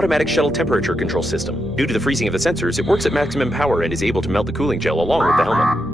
automatic shuttle temperature control system. Due to the freezing of the sensors, it works at maximum power and is able to melt the cooling gel along with the helmet.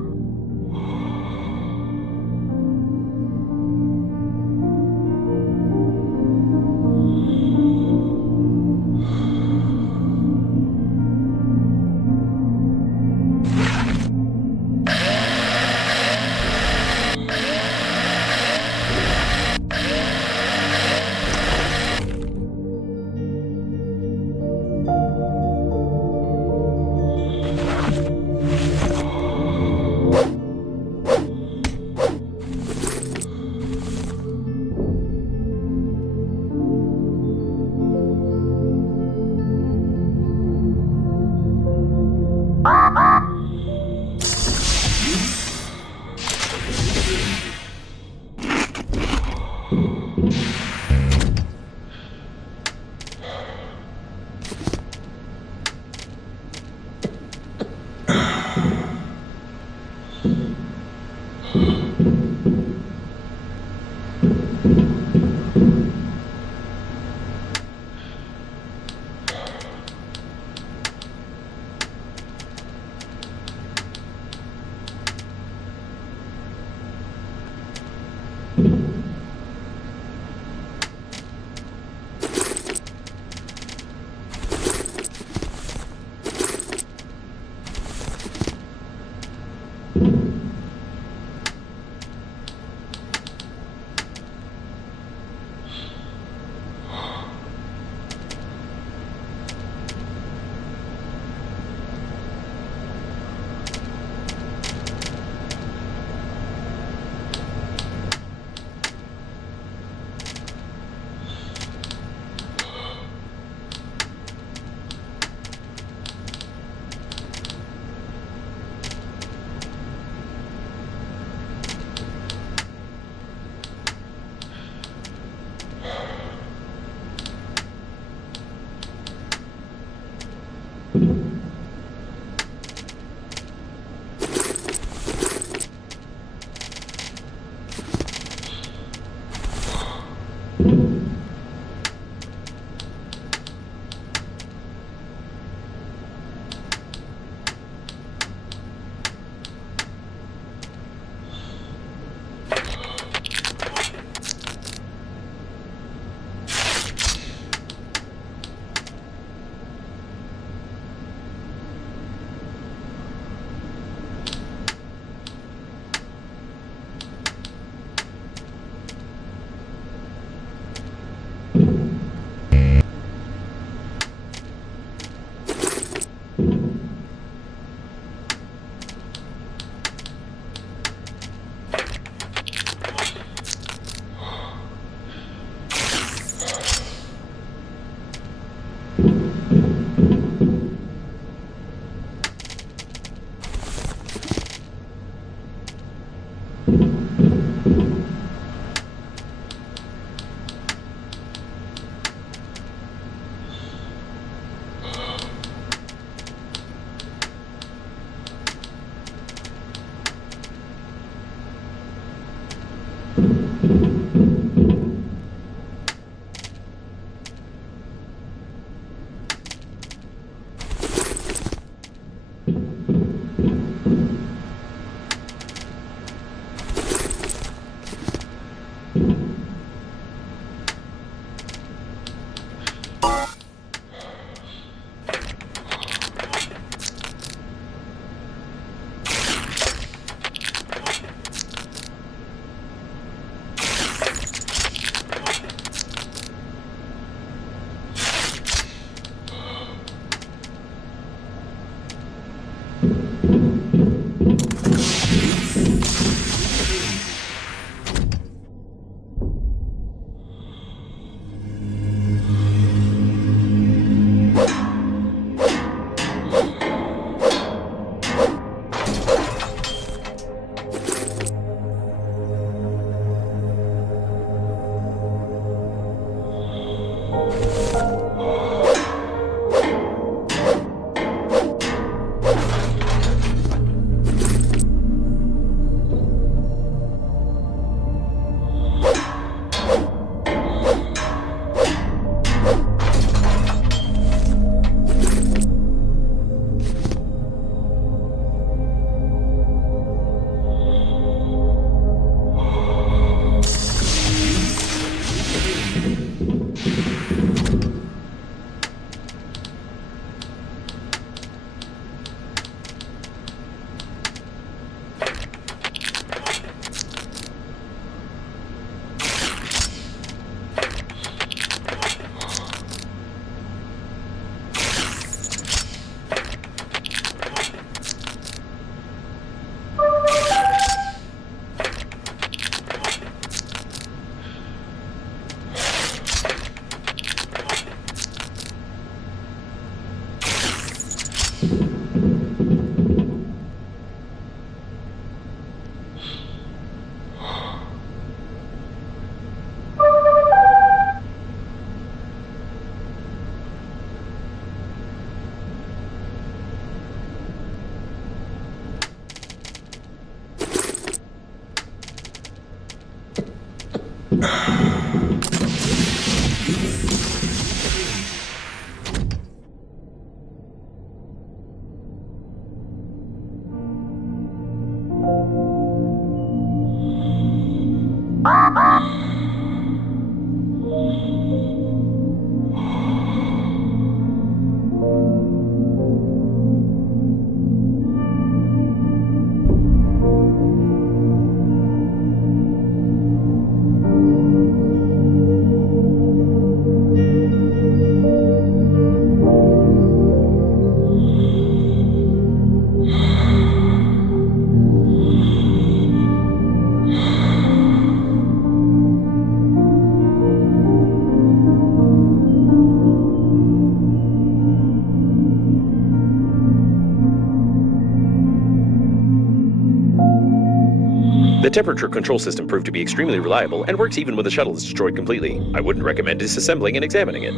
The temperature control system proved to be extremely reliable and works even when the shuttle is destroyed completely. I wouldn't recommend disassembling and examining it.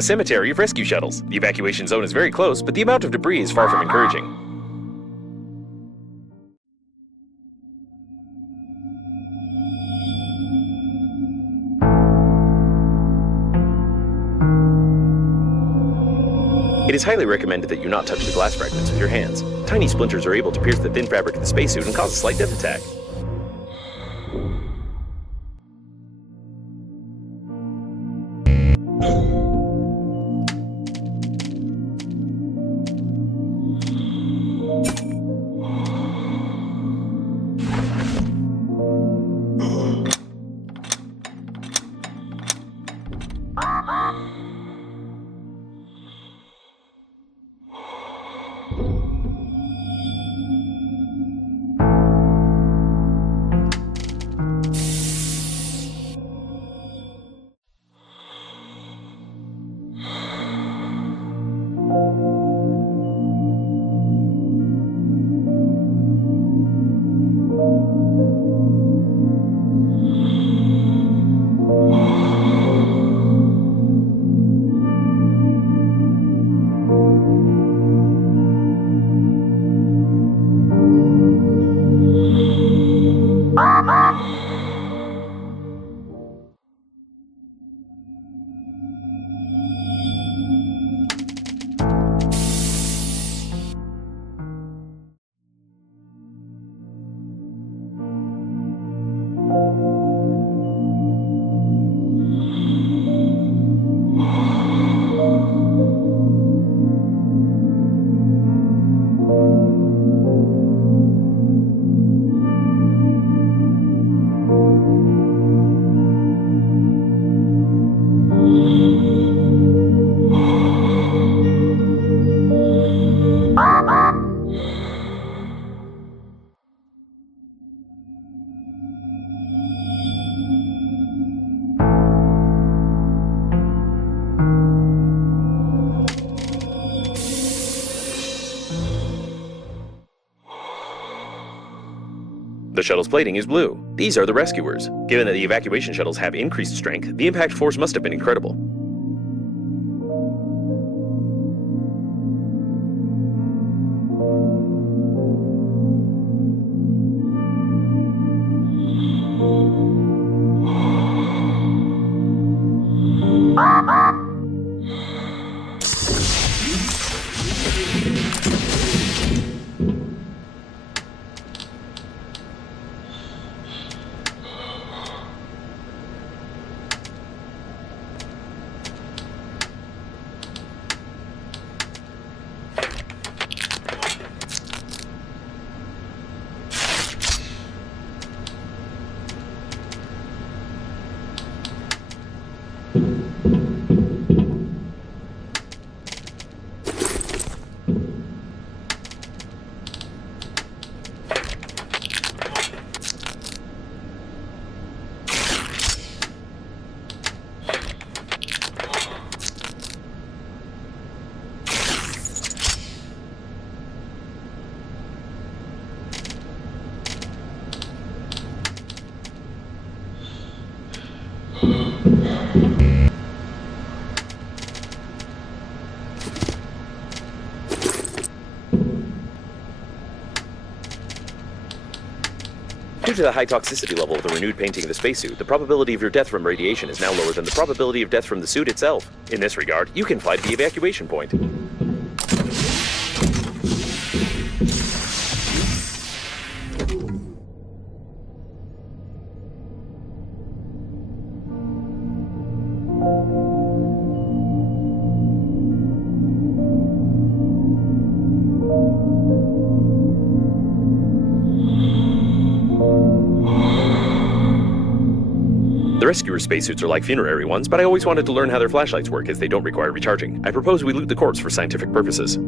A cemetery of rescue shuttles. The evacuation zone is very close, but the amount of debris is far from encouraging. It is highly recommended that you not touch the glass fragments with your hands. Tiny splinters are able to pierce the thin fabric of the spacesuit and cause a slight death attack. The shuttle's plating is blue. These are the rescuers. Given that the evacuation shuttles have increased strength, the impact force must have been incredible. Due to the high toxicity level of the renewed painting of the spacesuit, the probability of your death from radiation is now lower than the probability of death from the suit itself. In this regard, you can fly to the evacuation point. The rescuer spacesuits are like funerary ones, but I always wanted to learn how their flashlights work as they don't require recharging. I propose we loot the corpse for scientific purposes.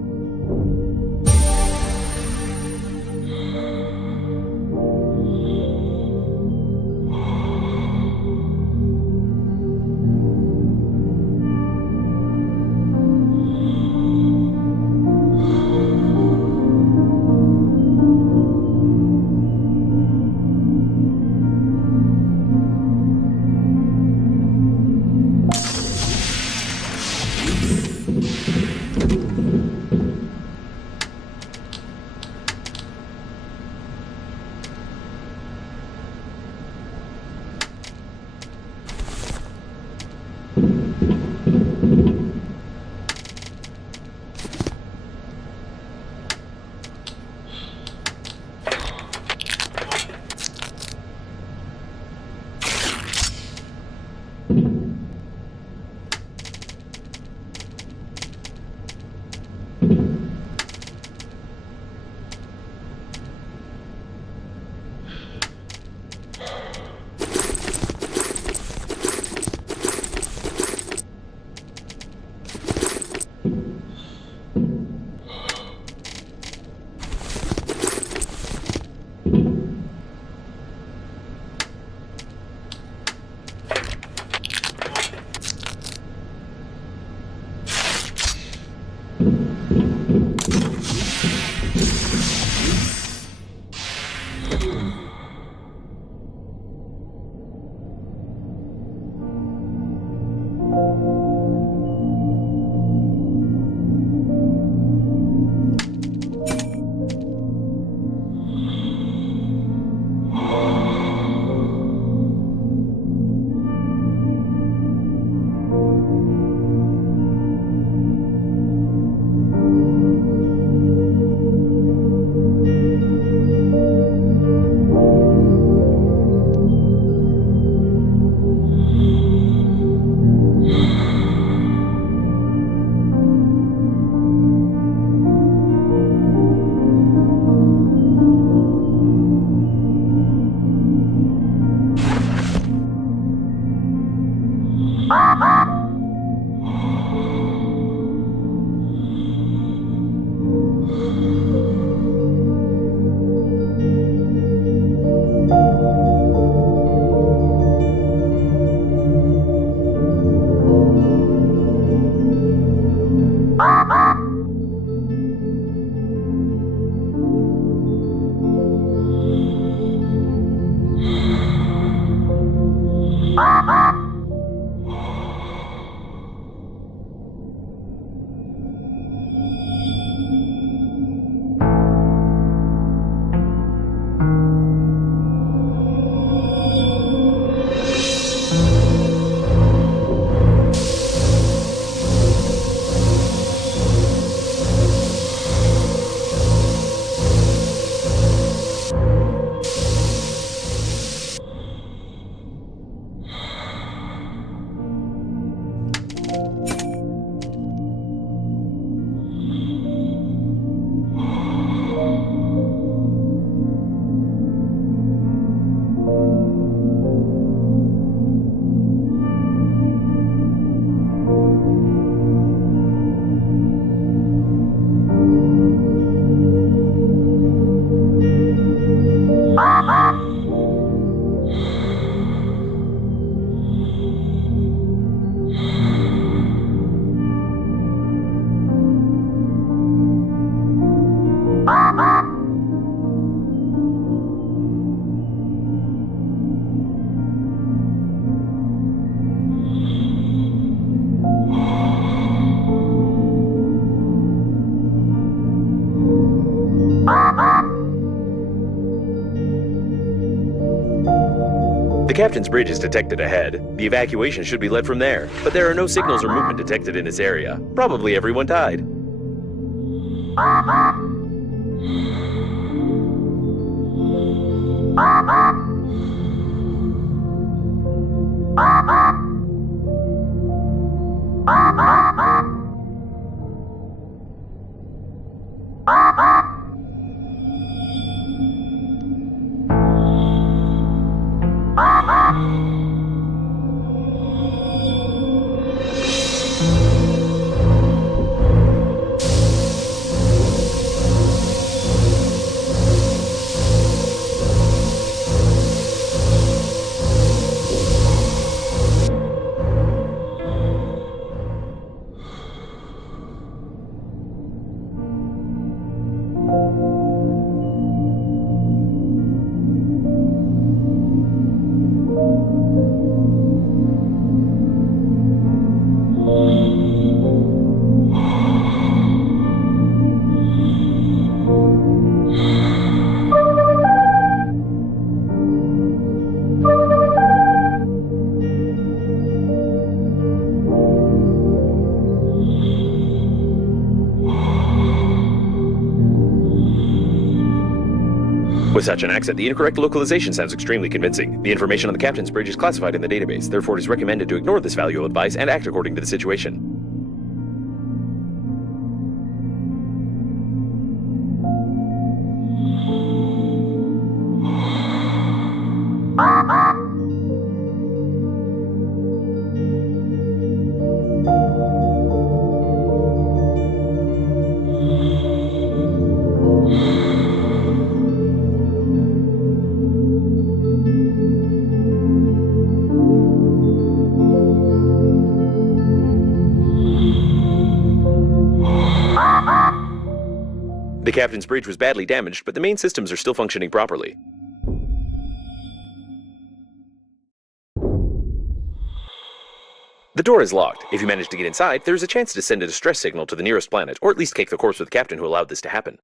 captain's bridge is detected ahead. The evacuation should be led from there, but there are no signals or movement detected in this area. Probably everyone died. With such an accent, the incorrect localization sounds extremely convincing. The information on the captain's bridge is classified in the database, therefore it is recommended to ignore this valuable advice and act according to the situation. The captain's bridge was badly damaged, but the main systems are still functioning properly. The door is locked. If you manage to get inside, there is a chance to send a distress signal to the nearest planet, or at least cake the corpse with the captain who allowed this to happen.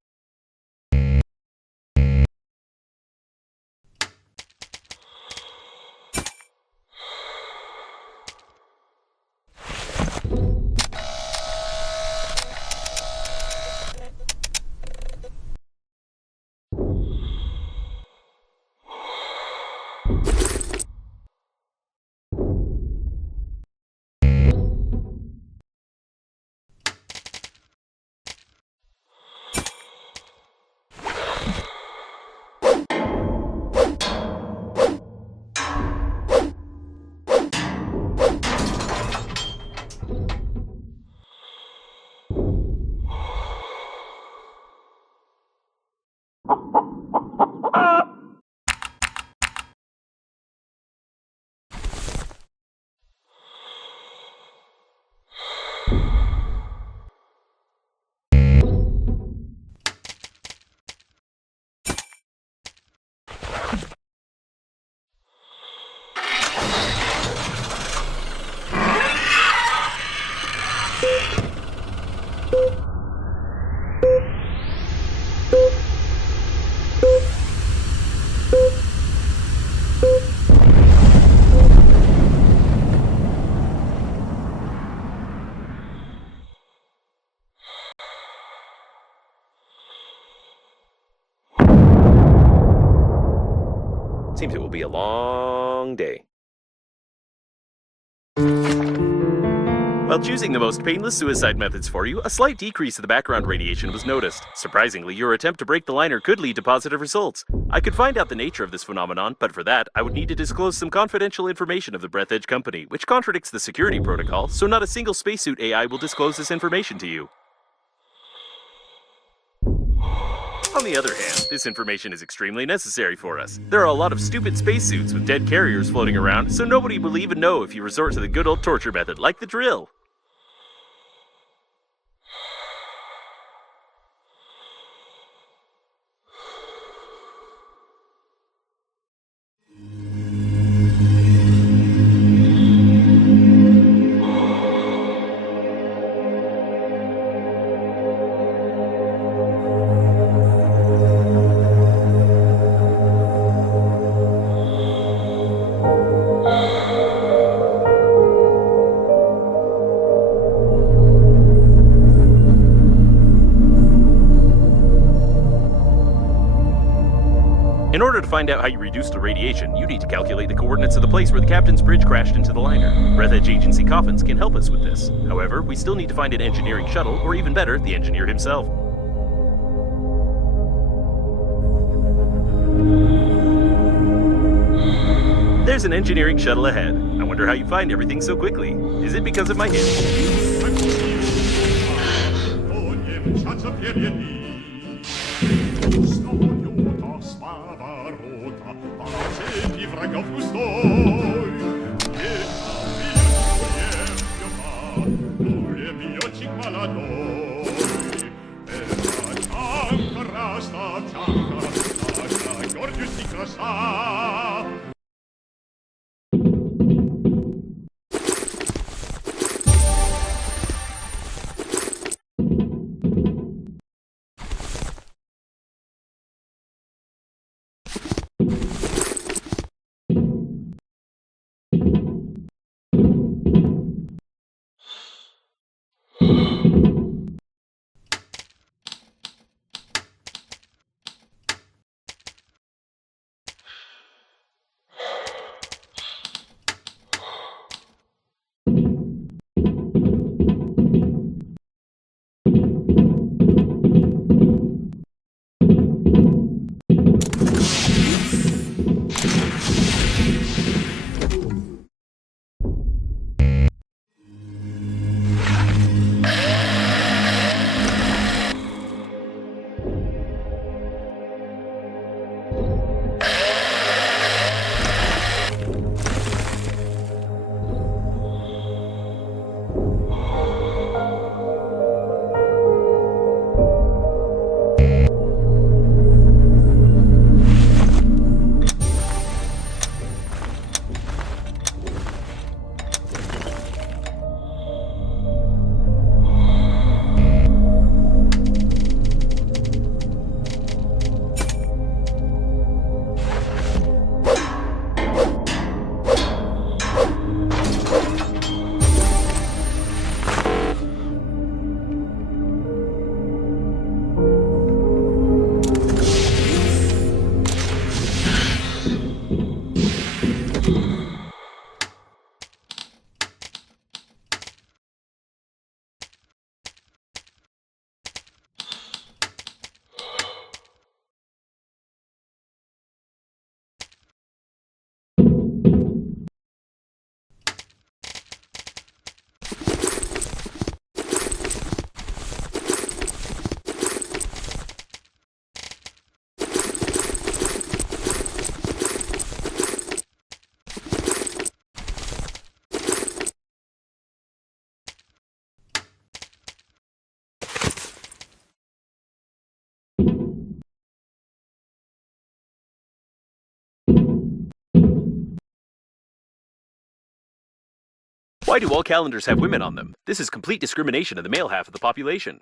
Seems it will be a long day. While choosing the most painless suicide methods for you, a slight decrease of the background radiation was noticed. Surprisingly, your attempt to break the liner could lead to positive results. I could find out the nature of this phenomenon, but for that, I would need to disclose some confidential information of the Breathedge company, which contradicts the security protocol, so not a single spacesuit AI will disclose this information to you. On the other hand, this information is extremely necessary for us. There are a lot of stupid spacesuits with dead carriers floating around, so nobody will even know if you resort to the good old torture method, like the drill. In order to find out how you reduce the radiation, you need to calculate the coordinates of the place where the captain's bridge crashed into the liner. Breathedge agency coffins can help us with this. However, we still need to find an engineering shuttle, or even better, the engineer himself. There's an engineering shuttle ahead. I wonder how you find everything so quickly. Is it because of my hint? Why do all calendars have women on them? This is complete discrimination of the male half of the population.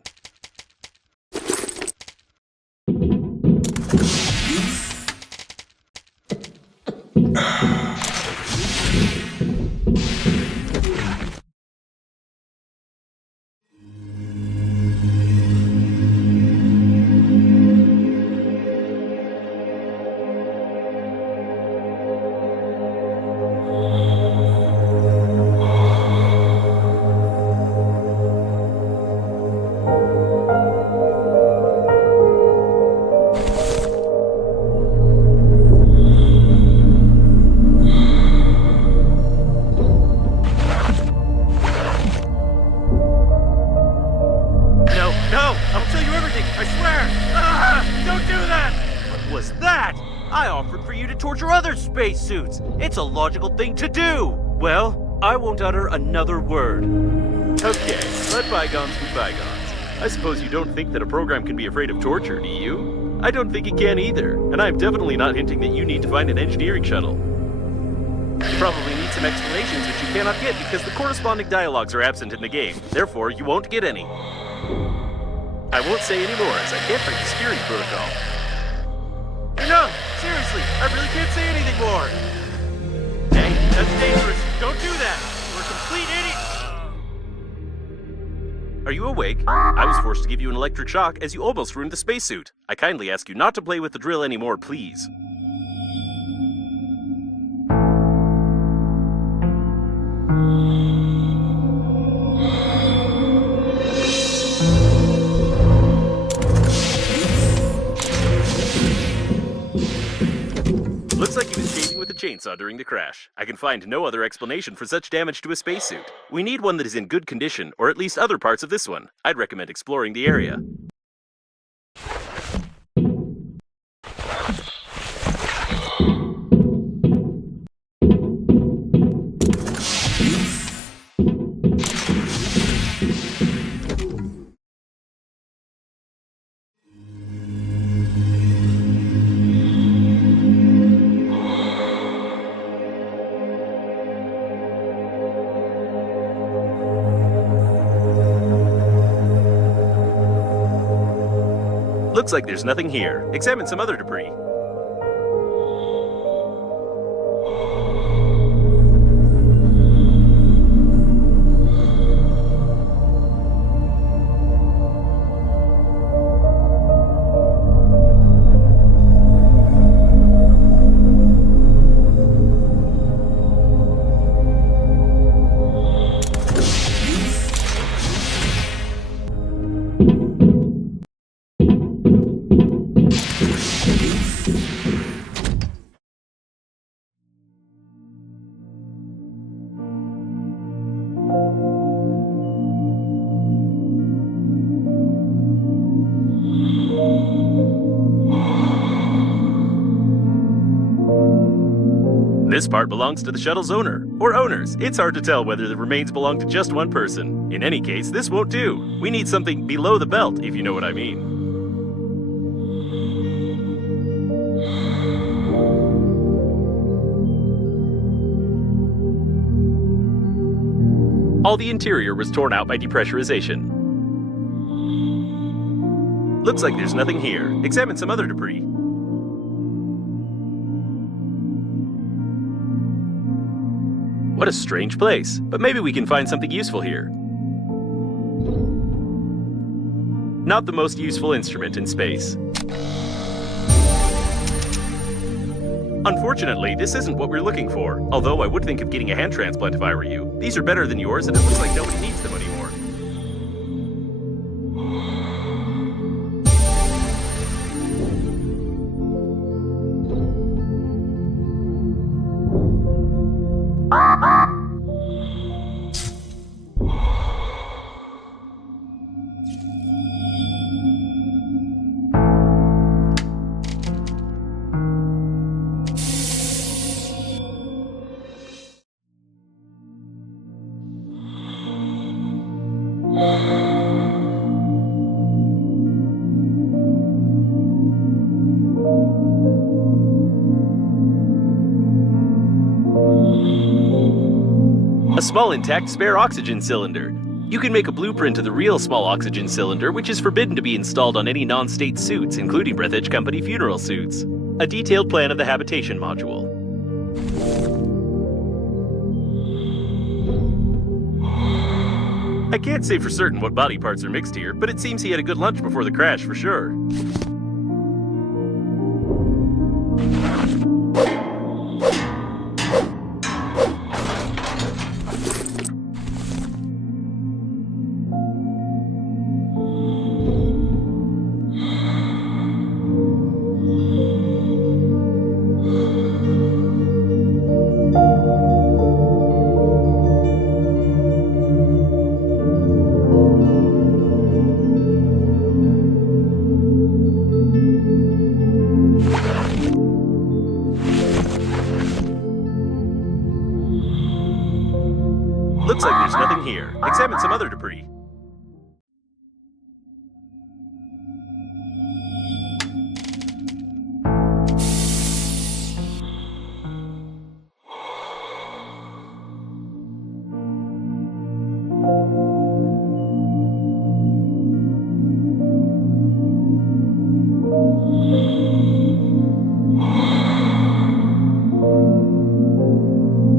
Spacesuits. It's a logical thing to do. Well, I won't utter another word. Okay, let bygones be bygones. I suppose you don't think that a program can be afraid of torture, do you? I don't think it can either, and I'm definitely not hinting that you need to find an engineering shuttle. You probably need some explanations which you cannot get because the corresponding dialogues are absent in the game. Therefore, you won't get any. I won't say any more as I can't break the security protocol. No, seriously, I really can't say anything more. Hey, that's dangerous. Don't do that. We're complete idiots. Are you awake? I was forced to give you an electric shock as you almost ruined the spacesuit. I kindly ask you not to play with the drill anymore, please. shaving with a chainsaw during the crash. I can find no other explanation for such damage to a spacesuit. We need one that is in good condition, or at least other parts of this one. I'd recommend exploring the area. Looks like there's nothing here. Examine some other debris. This part belongs to the shuttle's owner, or owners. It's hard to tell whether the remains belong to just one person. In any case, this won't do. We need something below the belt, if you know what I mean. All the interior was torn out by depressurization. Looks like there's nothing here. Examine some other debris. What a strange place, but maybe we can find something useful here. Not the most useful instrument in space. Unfortunately, this isn't what we're looking for, although I would think of getting a hand transplant if I were you. These are better than yours, and it looks like nobody needs them anymore. A small intact spare oxygen cylinder. You can make a blueprint of the real small oxygen cylinder, which is forbidden to be installed on any non-state suits, including Breathedge Company funeral suits. A detailed plan of the habitation module. I can't say for certain what body parts are mixed here, but it seems he had a good lunch before the crash for sure. Looks like there's nothing here. Examine some other debris.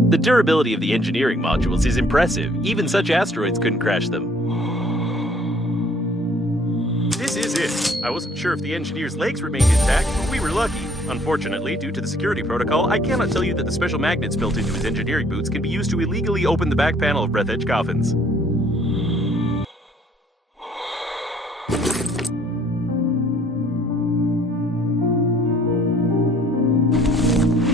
The durability of the engineering modules is impressive. Even such asteroids couldn't crash them. This is it. I wasn't sure if the engineer's legs remained intact, but we were lucky. Unfortunately, due to the security protocol, I cannot tell you that the special magnets built into his engineering boots can be used to illegally open the back panel of Breathedge coffins.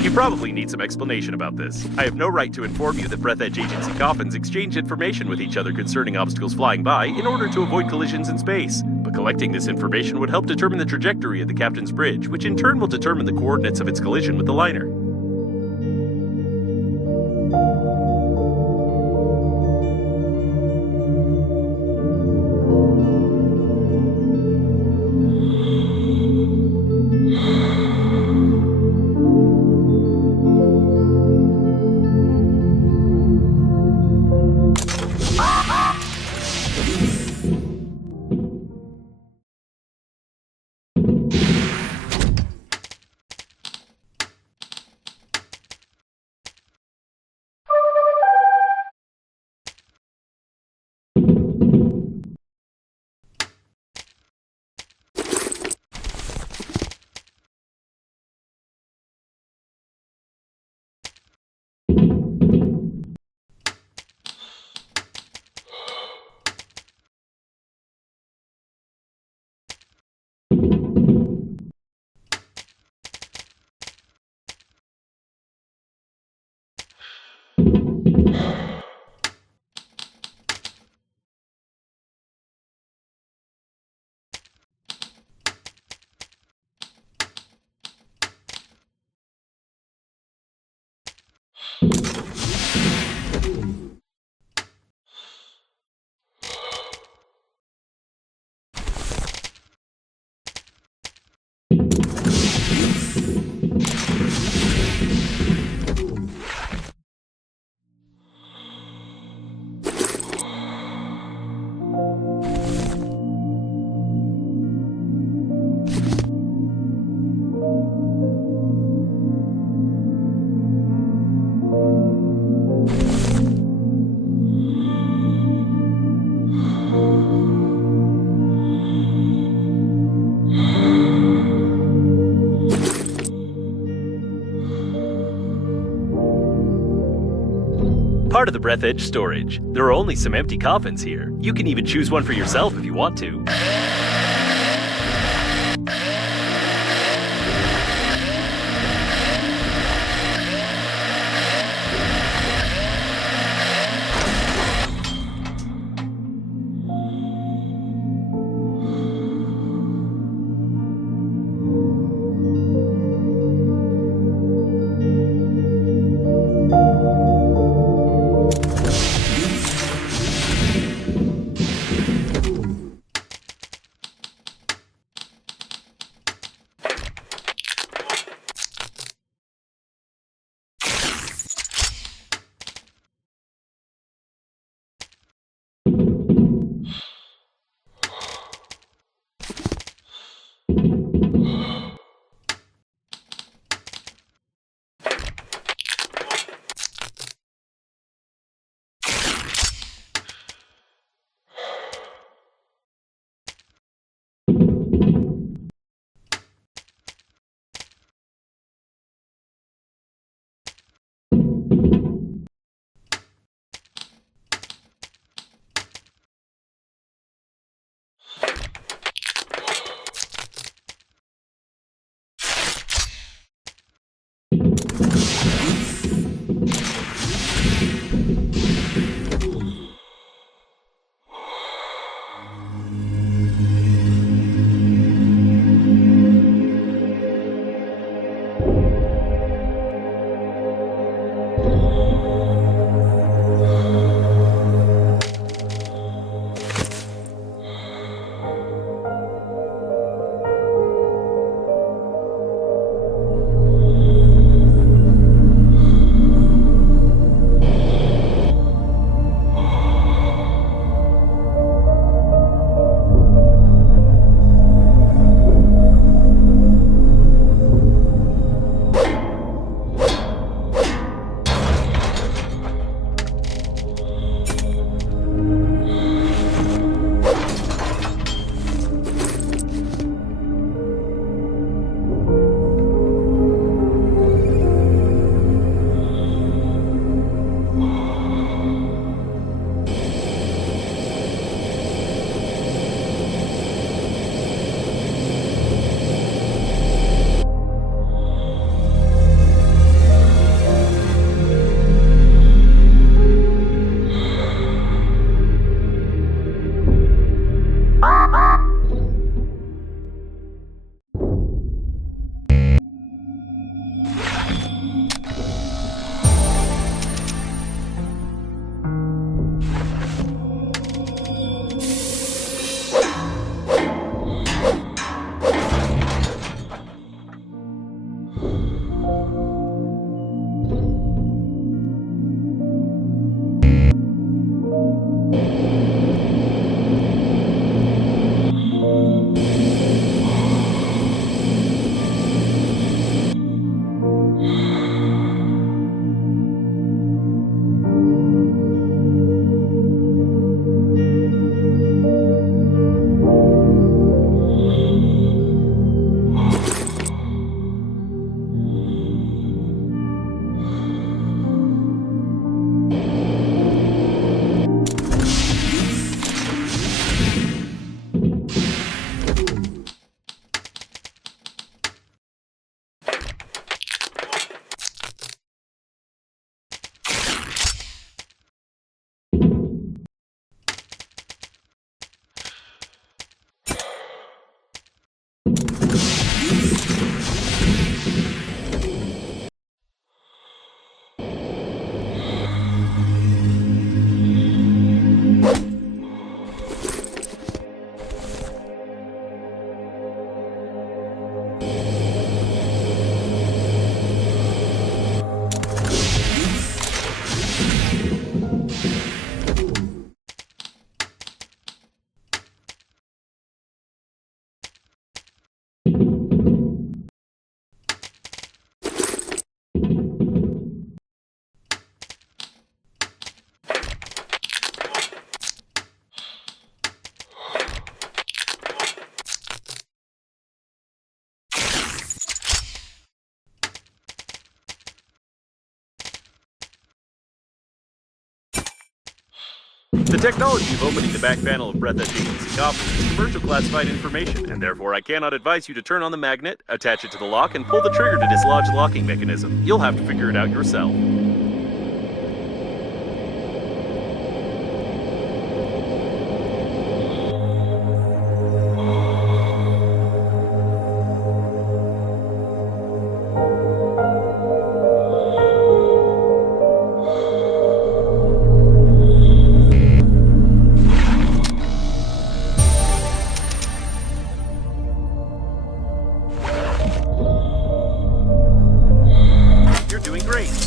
You probably need some explanation about this. I have no right to inform you that Breathedge agency coffins exchange information with each other concerning obstacles flying by in order to avoid collisions in space. But collecting this information would help determine the trajectory of the captain's bridge, which in turn will determine the coordinates of its collision with the liner. Part of the Breathedge storage. There are only some empty coffins here. You can even choose one for yourself if you want to. technology of opening the back panel of Breathedge's coffin is commercial classified information, and therefore I cannot advise you to turn on the magnet, attach it to the lock, and pull the trigger to dislodge the locking mechanism. You'll have to figure it out yourself.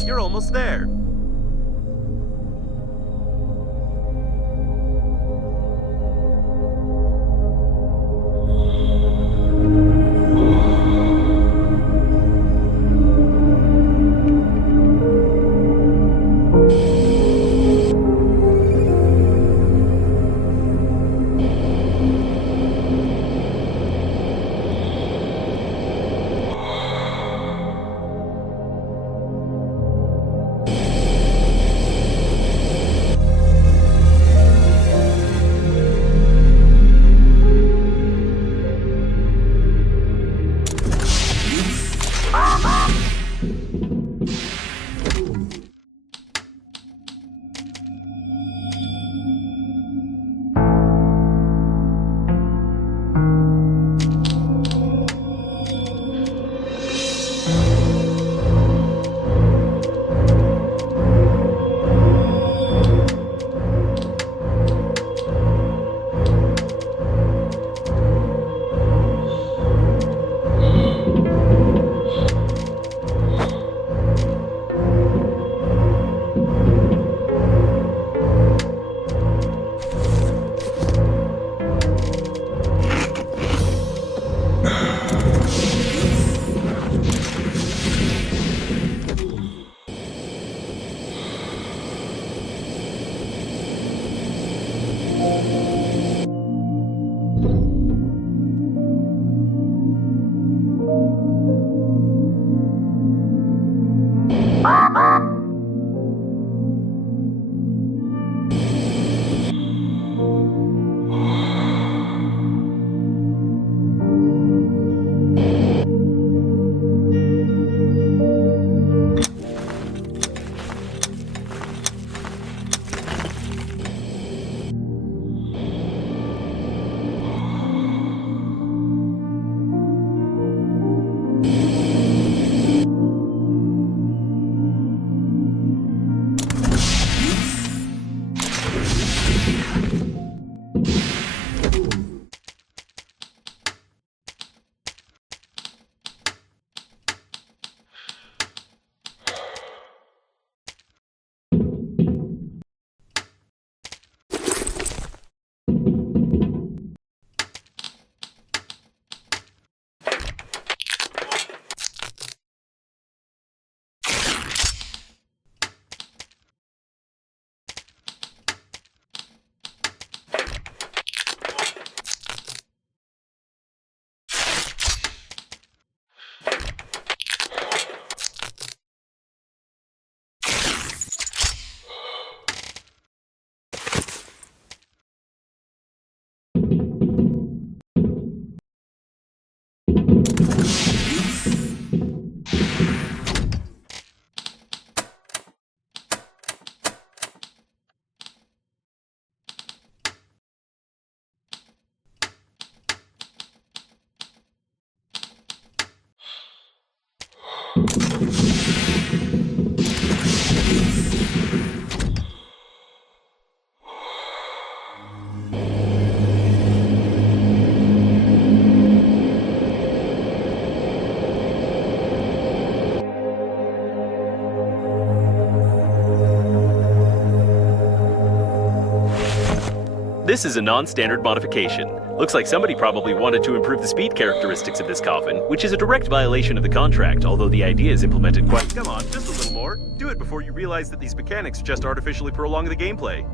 You're almost there. This is a non-standard modification. Looks like somebody probably wanted to improve the speed characteristics of this coffin, which is a direct violation of the contract, although the idea is implemented quite— Come on, just a little more. Do it before you realize that these mechanics just artificially prolong the gameplay.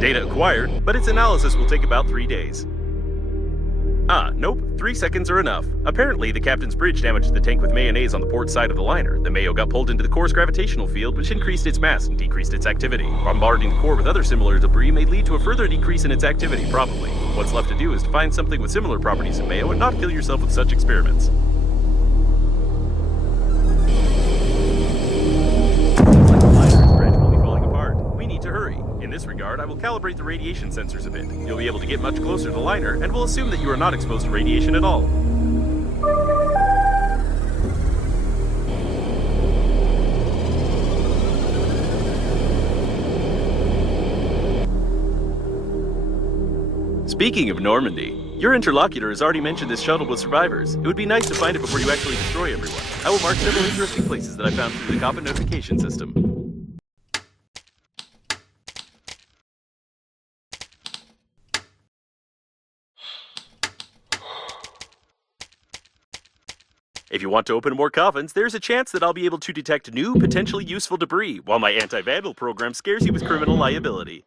Data acquired, but its analysis will take about 3 days. Nope, 3 seconds are enough. Apparently, the captain's bridge damaged the tank with mayonnaise on the port side of the liner. The mayo got pulled into the core's gravitational field, which increased its mass and decreased its activity. Bombarding the core with other similar debris may lead to a further decrease in its activity, probably. What's left to do is to find something with similar properties in mayo and not kill yourself with such experiments. To hurry. In this regard, I will calibrate the radiation sensors a bit. You'll be able to get much closer to the liner, and we'll assume that you are not exposed to radiation at all. Speaking of Normandy, your interlocutor has already mentioned this shuttle with survivors. It would be nice to find it before you actually destroy everyone. I will mark several interesting places that I found through the common notification system. If you want to open more coffins, there's a chance that I'll be able to detect new, potentially useful debris, while my anti-vandal program scares you with criminal liability.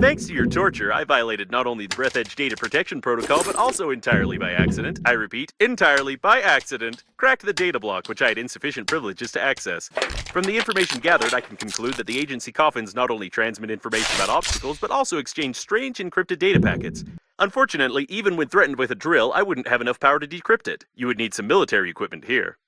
Thanks to your torture, I violated not only the Breathedge data protection protocol, but also entirely by accident. I repeat, entirely by accident. Cracked the data block, which I had insufficient privileges to access. From the information gathered, I can conclude that the agency coffins not only transmit information about obstacles, but also exchange strange encrypted data packets. Unfortunately, even when threatened with a drill, I wouldn't have enough power to decrypt it. You would need some military equipment here.